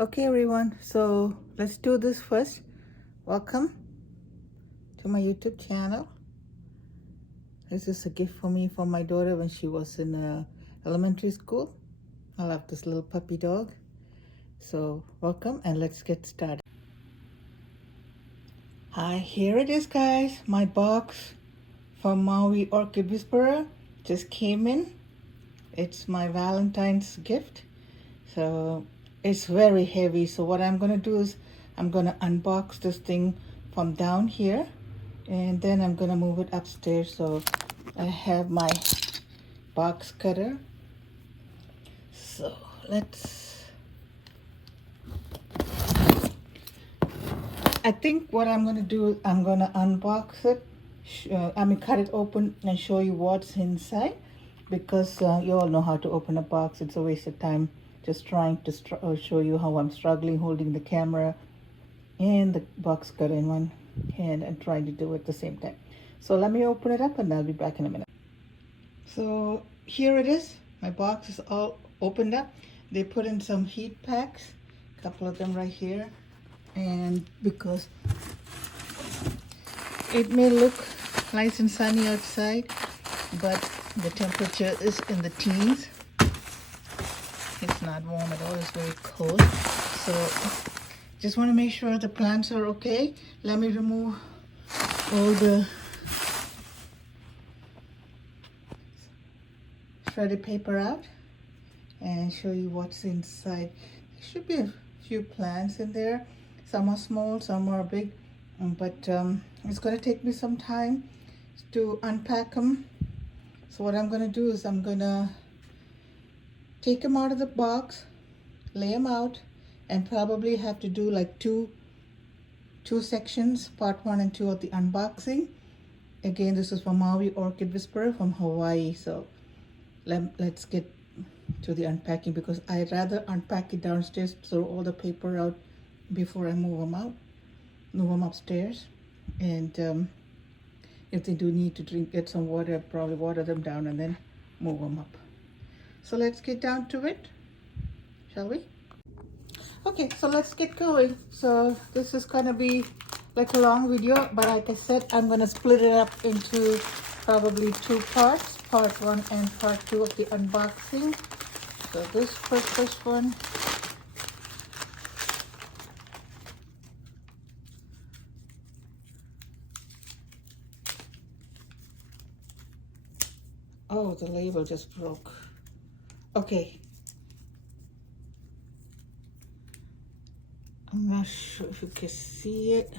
Okay, everyone, so let's do this first. Welcome to my YouTube channel. This is a gift for me from my daughter when she was in elementary school. I love this little puppy dog. So welcome and let's get started. Hi, here it is, guys. My box from MOW Orchid Whisperer just came in. It's my Valentine's gift. So it's very heavy. So what I'm gonna do is I'm gonna unbox this thing from down here and then I'm gonna move it upstairs. So I have my box cutter. So I think what I'm gonna do is I'm gonna unbox it. Cut it open and show you what's inside, because you all know how to open a box. It's a waste of time just trying to show you how I'm struggling holding the camera and the box cutter in one hand and trying to do it at the same time. So let me open it up and I'll be back in a minute. So here it is. My box is all opened up. They put in some heat packs, a couple of them right here. And because it may look nice and sunny outside, but the temperature is in the teens. It's not warm at all, it's very cold. So just want to make sure the plants are okay. Let me remove all the shredded paper out and show you what's inside. There should be a few plants in there. Some are small, some are big, but it's going to take me some time to unpack them. So what I'm going to do is I'm going to take them out of the box, lay them out, and probably have to do like two sections, part 1 and 2 of the unboxing. Again, this is from MOW Orchid Whisperer from Hawaii. So let's get to the unpacking, because I'd rather unpack it downstairs, throw all the paper out before I move them upstairs. And if they do need to get some water, I'll probably water them down and then move them up. So let's get down to it, shall we? Okay, so let's get going. So this is gonna be like a long video, but like I said, I'm gonna split it up into probably 2 parts, part 1 and part 2 of the unboxing. So this first one, oh, the label just broke. Okay, I'm not sure if you can see it,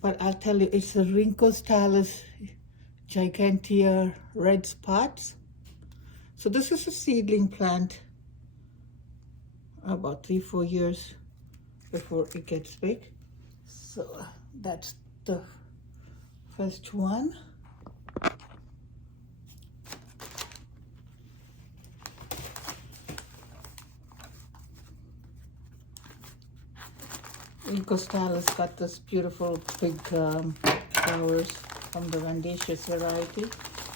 but I'll tell you, it's the Rhynchostylus gigantea red spots. So this is a seedling plant, about 3-4 years before it gets big. So that's the first one. Rhynchostylus got this beautiful big flowers from the Mendacious variety.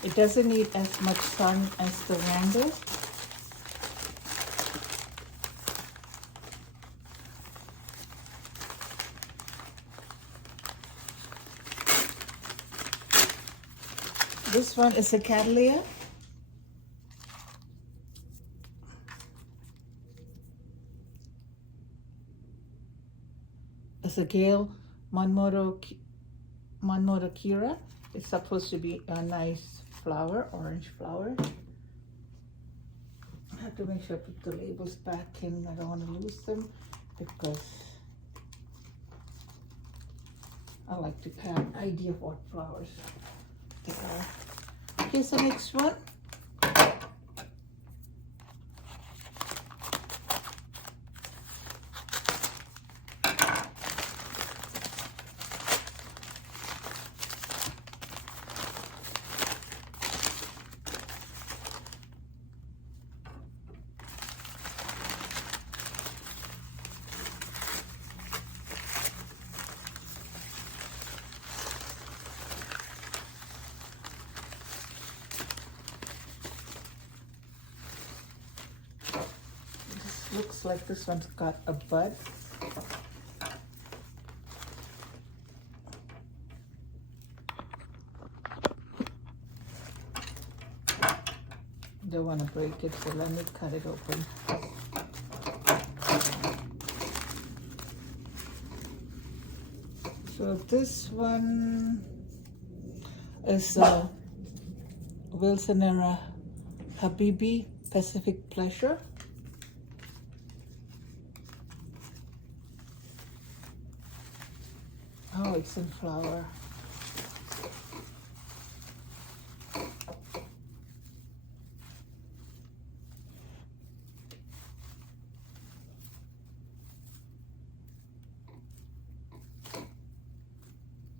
It doesn't need as much sun as the Vanda. This one is a Cattleya. It's a Gale Monmorokira. It's supposed to be a nice flower, orange flower. I have to make sure I put the labels back in. I don't want to lose them because I like to have an idea of what flowers they are. Okay, so next one. looks like this one's got a bud. Don't want to break it, so let me cut it open. So this one is Wilsonera Habibi Pacific Pleasure. Oh, it's in flower.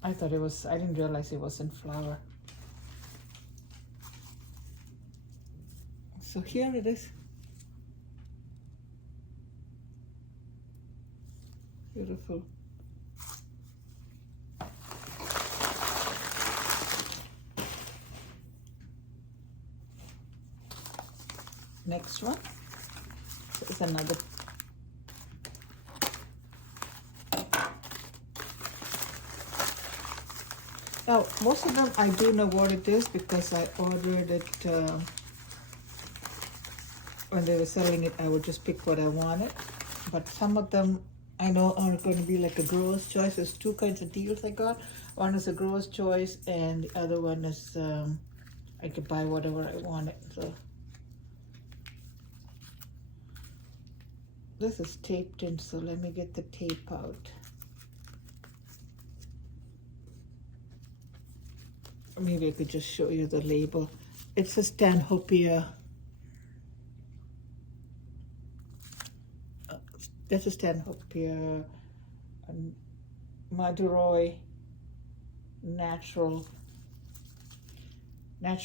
I thought it was, I didn't realize it was in flower. So here it is. Beautiful. Next one is another. Now, most of them I do know what it is because I ordered it when they were selling it. I would just pick what I wanted. But some of them I know are going to be like a grower's choice. There's two kinds of deals I got. One is a grower's choice, and the other one is I could buy whatever I wanted. So this is taped in, so let me get the tape out. Maybe I could just show you the label. It says Stanhopea. This is Stanhopea Maduroy Natural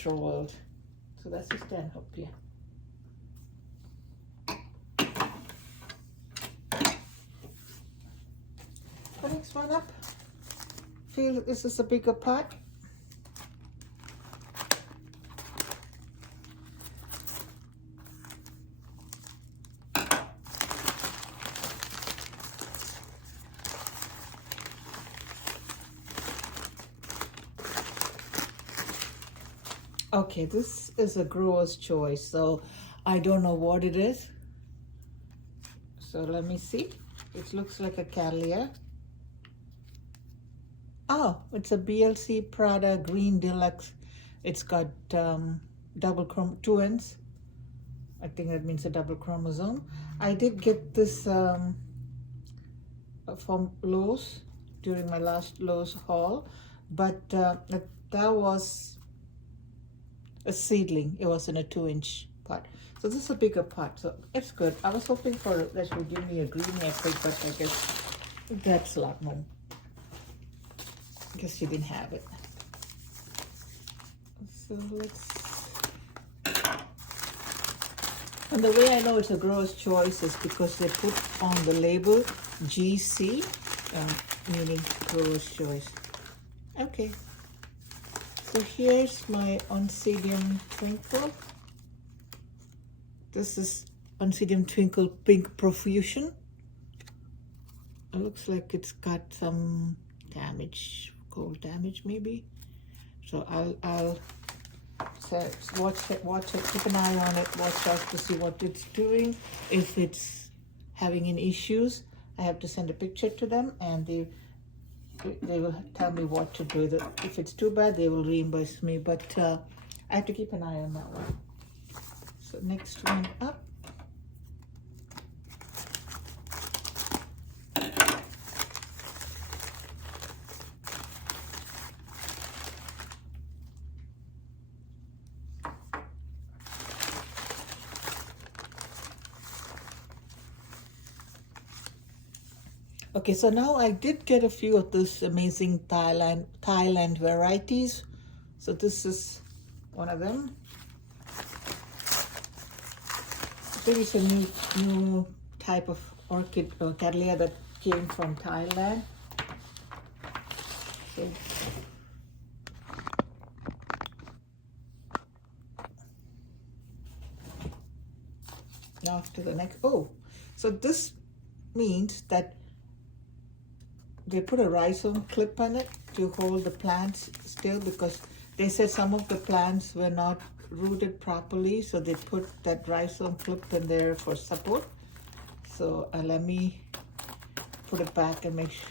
World. So that's the Stanhopea. The next one up. Feel this is a bigger pot. Okay, this is a grower's choice, so I don't know what it is. So let me see. It looks like a Cattleya. Oh, it's a BLC Prada Green Deluxe. It's got double twins. I think that means a double chromosome. I did get this from Lowe's during my last Lowe's haul, but that was a seedling. It was in a 2-inch pot. So this is a bigger pot, so it's good. I was hoping for that she would give me a green epic, but I guess that's a lot more. I guess she didn't have it. So let's. And the way I know it's a grower's choice is because they put on the label GC, meaning grower's choice. Okay. So here's my Oncidium Twinkle. This is Oncidium Twinkle Pink Profusion. It looks like it's got some damage, cold damage maybe. So I'll watch it, keep an eye on it, watch out to see what it's doing. If it's having any issues, I have to send a picture to them, and they will tell me what to do. If it's too bad, they will reimburse me, but I have to keep an eye on that one. So next one up. Okay, so now I did get a few of this amazing Thailand varieties. So this is one of them. I think it's a new type of orchid or Cattleya that came from Thailand. So now to the next. Oh, So this means that they put a rhizome clip on it to hold the plants still, because they said some of the plants were not rooted properly, so they put that rhizome clip in there for support. So let me put it back and make sure.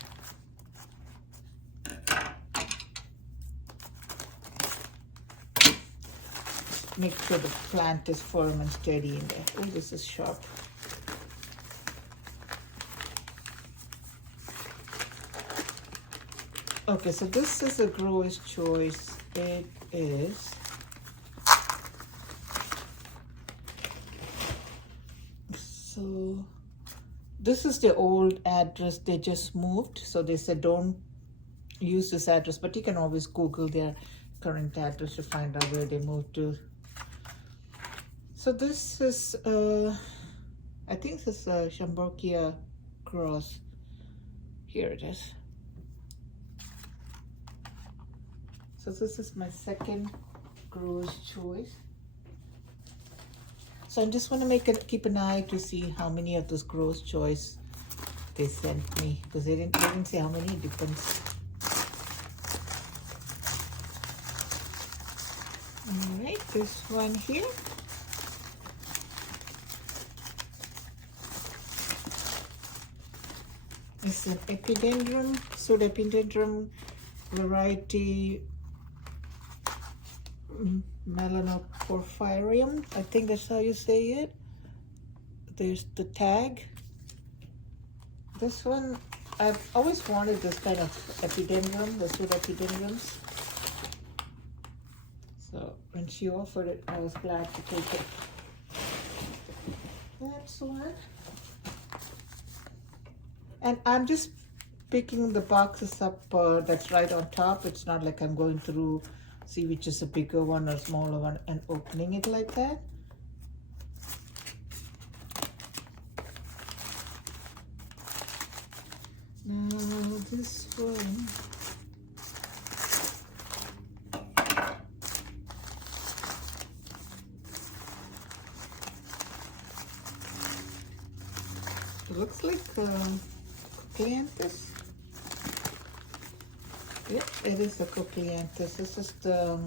Make sure the plant is firm and steady in there. Oh, this is sharp. Okay, so this is a grower's choice. It is so this is the old address. They just moved, so they said don't use this address, but you can always Google their current address to find out where they moved to. So this is I think this is a Shamborkia cross. Here it is. So this is my second grower's choice. So I just want to keep an eye to see how many of those grower's choice they sent me, because they didn't say how many. It depends. All right, this one here. It's an epidendrum, pseudopendendrum variety Melanoporphyrium. I think that's how you say it. There's the tag. This one, I've always wanted this kind of epidendrum, the pseudopendrums. So when she offered it, I was glad to take it. That's one. And I'm just picking the boxes up that's right on top. It's not like I'm going through, see which is a bigger one or smaller one, and opening it like that. Now this one. It looks like Cochleanthus. Yep, it is a Cochleanthus. This is the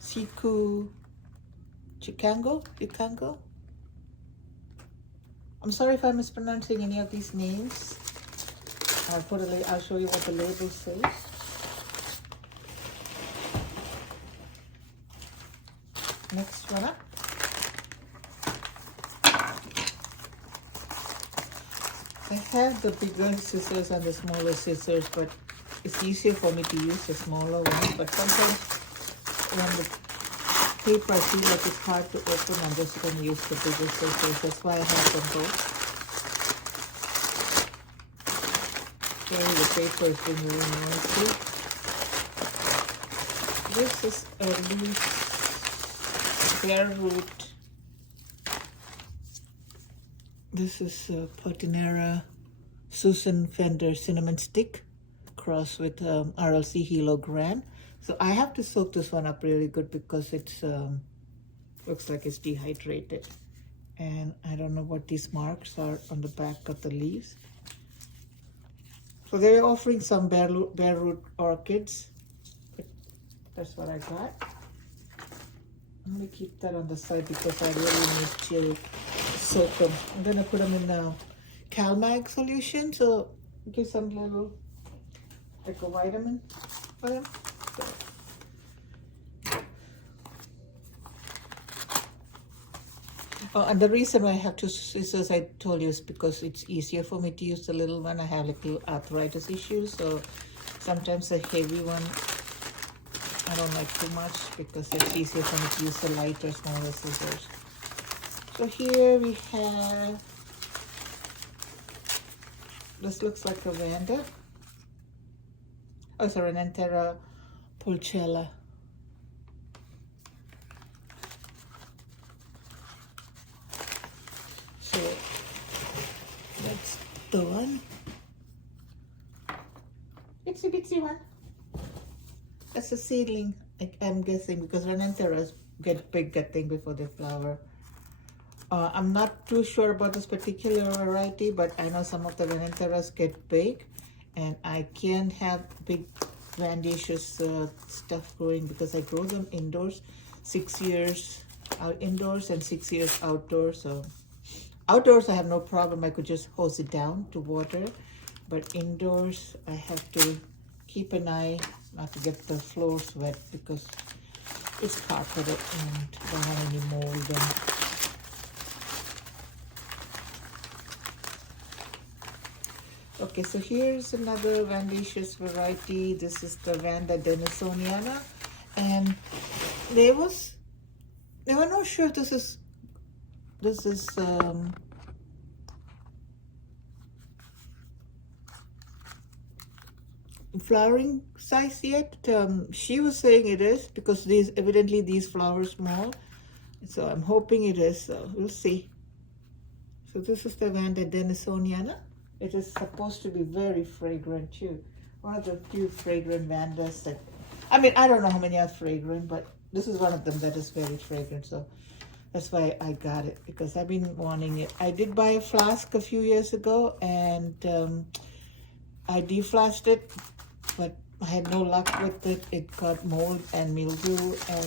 Siku Chikango. I'm sorry if I'm mispronouncing any of these names. I'll show you what the label says. Next one up. I have the bigger scissors and the smaller scissors, but it's easier for me to use the smaller one. But sometimes when the paper I feel like it's hard to open, I'm just going to use the bigger scissors. That's why I have them both. Okay, the paper is being really noisy. This is a loose bare root. This is Potinera Susan Fender cinnamon stick cross with RLC Hilo Gran. So I have to soak this one up really good because it's looks like it's dehydrated. And I don't know what these marks are on the back of the leaves. So they're offering some bare root orchids. That's what I got. I'm gonna keep that on the side because I really need to soak them. I'm gonna put them in the CalMag solution, so give some little, like a vitamin for them. So. Oh, and the reason why I have two scissors, I told you, is because it's easier for me to use the little one. I have like little arthritis issues, so sometimes the heavy one I don't like too much because it's easier for me to use the lighter, smaller scissors. So here we have, this looks like a Vanda. Oh, sorry, Renanthera pulchella. So that's the one. Itsy bitsy one. That's a seedling, I'm guessing, because Renantheras get big, I think, before they flower. I'm not too sure about this particular variety, but I know some of the Vanantheras get big, and I can't have big Vandaceous stuff growing because I grow them indoors, 6 years out indoors and 6 years outdoors. So outdoors I have no problem, I could just hose it down to water, but indoors I have to keep an eye not to get the floors wet because it's carpeted and don't have any mold. Okay, so here's another Vandaceous variety. This is the Vanda Denisoniana, and they were not sure this is flowering size yet. She was saying it is because these flowers small, so I'm hoping it is. So we'll see. So this is the Vanda Denisoniana. It is supposed to be very fragrant too. One of the few fragrant Vandas that, I mean, I don't know how many are fragrant, but this is one of them that is very fragrant. So that's why I got it, because I've been wanting it. I did buy a flask a few years ago, and I deflasked it, but I had no luck with it. It got mold and mildew, and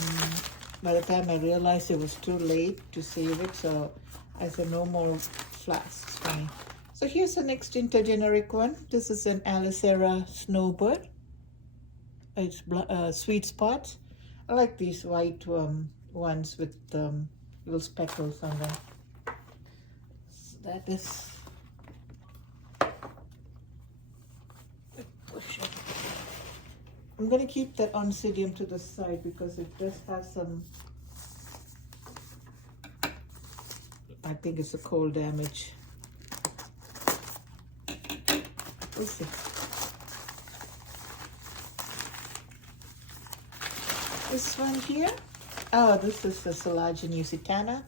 by the time I realized it was too late to save it, so I said no more flasks for me. So here's the next intergeneric one. This is an Alicera Snowbird. It's sweet spots. I like these white ones with little speckles on them. So that is. Push it. I'm going to keep that oncidium to the side because it does have some, I think it's a cold damage. We'll see. This one here, oh, this is the Solagin usitana.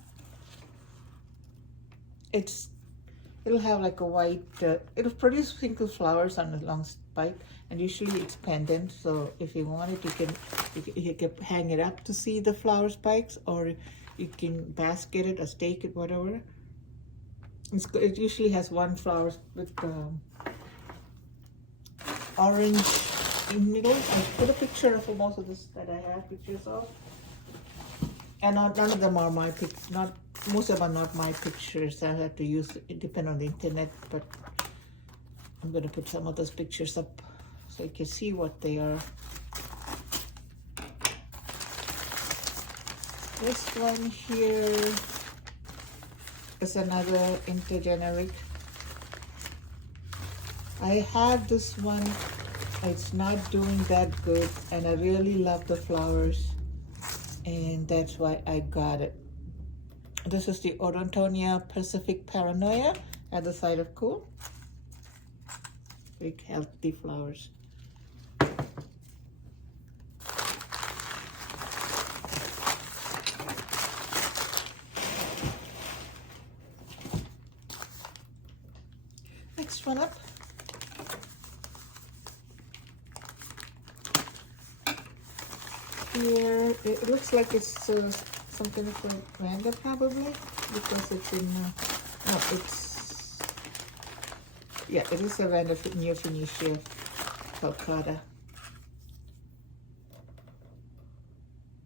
It'll have like a white, it'll produce single flowers on a long spike, and usually it's pendant. So if you want it, you can hang it up to see the flower spikes, or you can basket it or stake it, whatever. It usually has one flower with orange in the middle. I put a picture of most of this that I have pictures of, and none of them are my most of them are not my pictures. I have to use it, depend on the internet, but I'm going to put some of those pictures up so you can see what they are. This one here is another intergeneric. I have this one, it's not doing that good, and I really love the flowers, and that's why I got it. This is the Odontonia Pacific Paranoia at the side of cool. Big healthy flowers. Next one up. Here, it looks like it's some kind of a Vanda probably, because it's in, no, it's, yeah, it is a Vanda Neo Phoenicia falcata.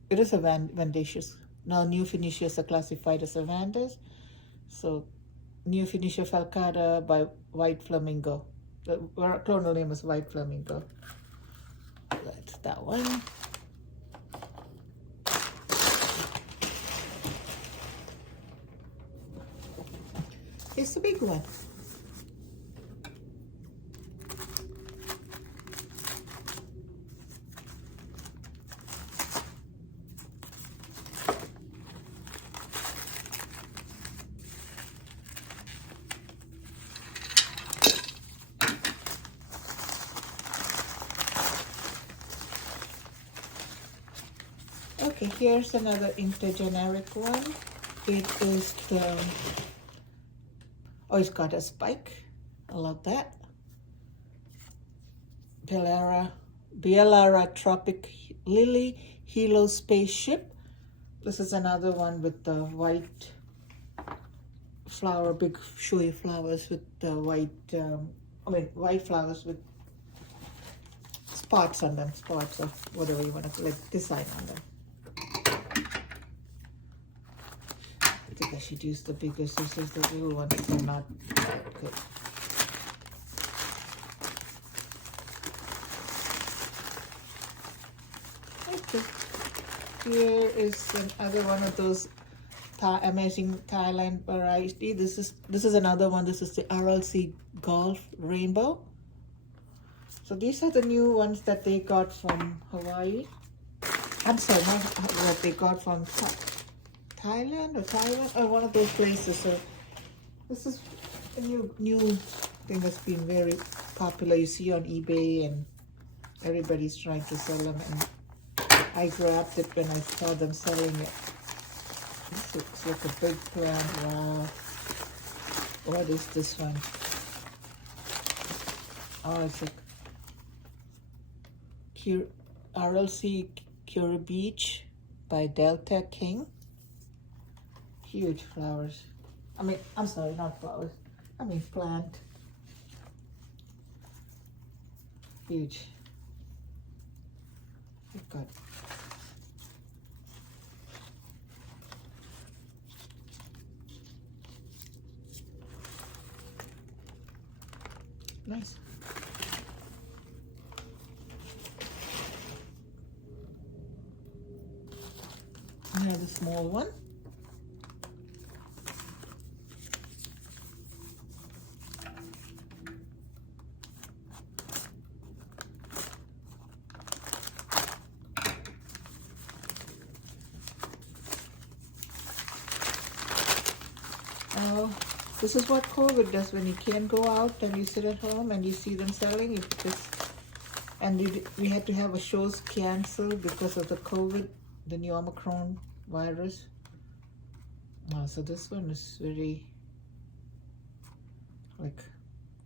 It is a Vandaceous. Now Neo Phoenicias are classified as a Vandas. So Neo Phoenicia falcata by White Flamingo. The clonal name is White Flamingo. That's that one. It's a big one. Okay, here's another intergeneric one. It is the, oh, it's got a spike. I love that. Bielara Tropic Lily Hilo Spaceship. This is another one with the white flower, big showy flowers with white, white flowers with spots on them, spots of whatever you want to like design on them. I think I should use the bigger scissors. The little ones are not that good. Okay. Here is another one of those amazing Thailand variety. This is another one. This is the RLC Golf Rainbow. So these are the new ones that they got from Hawaii. I'm sorry, not what they got from Thailand or Taiwan or one of those places. So this is a new thing that's been very popular. You see on eBay and everybody's trying to sell them, and I grabbed it when I saw them selling it. This looks like a big plant. Wow. What is this one? Oh, it's like RLC Cura Beach by Delta King. Huge flowers. I'm sorry, not flowers. Plant. Huge. Good. Nice. Another small one. This is what COVID does when you can't go out and you sit at home and you see them selling. We had to have a shows canceled because of the COVID, the new Omicron virus. So this one is very like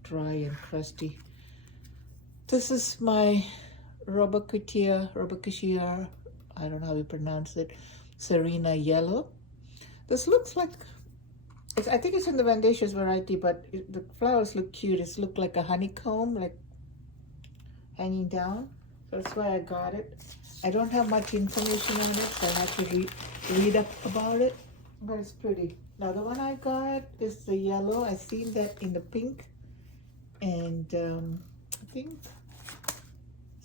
dry and crusty. This is my Robaceae, I don't know how you pronounce it, Serena Yellow. This looks like, I think it's in the Mendacious variety, but the flowers look cute. It's look like a honeycomb, like hanging down. So that's why I got it. I don't have much information on it, so I have to read up about it, but it's pretty. Now the one I got is the yellow. I've seen that in the pink, and I think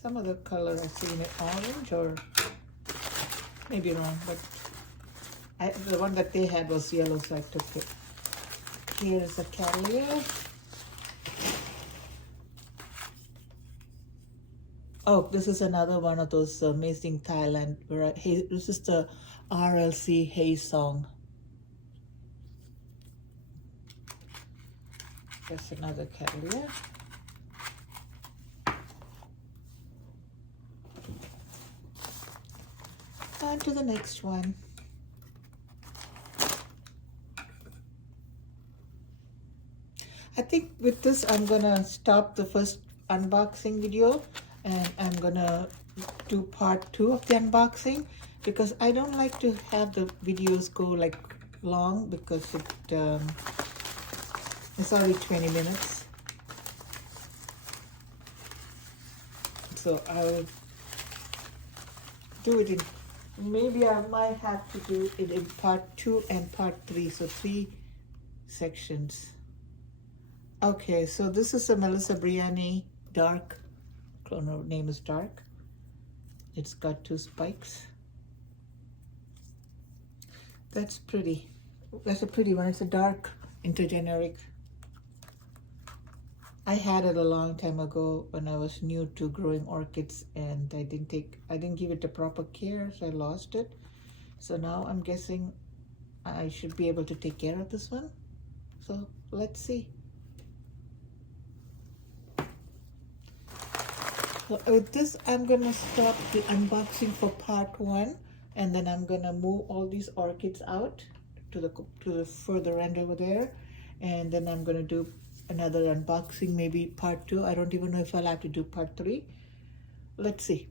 some other color I've seen it orange, or maybe wrong, but the one that they had was yellow, so I took it. Here is a cattleya. Oh, this is another one of those amazing Thailand varieties. This is the RLC Haze Song. That's another cattleya. On to the next one. I think with this I'm gonna stop the first unboxing video, and I'm gonna do part 2 of the unboxing, because I don't like to have the videos go like long, because it's already 20 minutes. So I'll do it in, maybe I might have to do it in part 2 and part 3, so 3 sections. Okay, so this is a Melissa Briani Dark. Clone name is Dark. It's got 2 spikes. That's pretty. That's a pretty one. It's a dark intergeneric. I had it a long time ago when I was new to growing orchids, and I didn't give it the proper care, so I lost it. So now I'm guessing I should be able to take care of this one. So let's see. So with this, I'm gonna stop the unboxing for part 1, and then I'm gonna move all these orchids out to the further end over there, and then I'm gonna do another unboxing, maybe part 2. I don't even know if I'll have to do part 3. Let's see.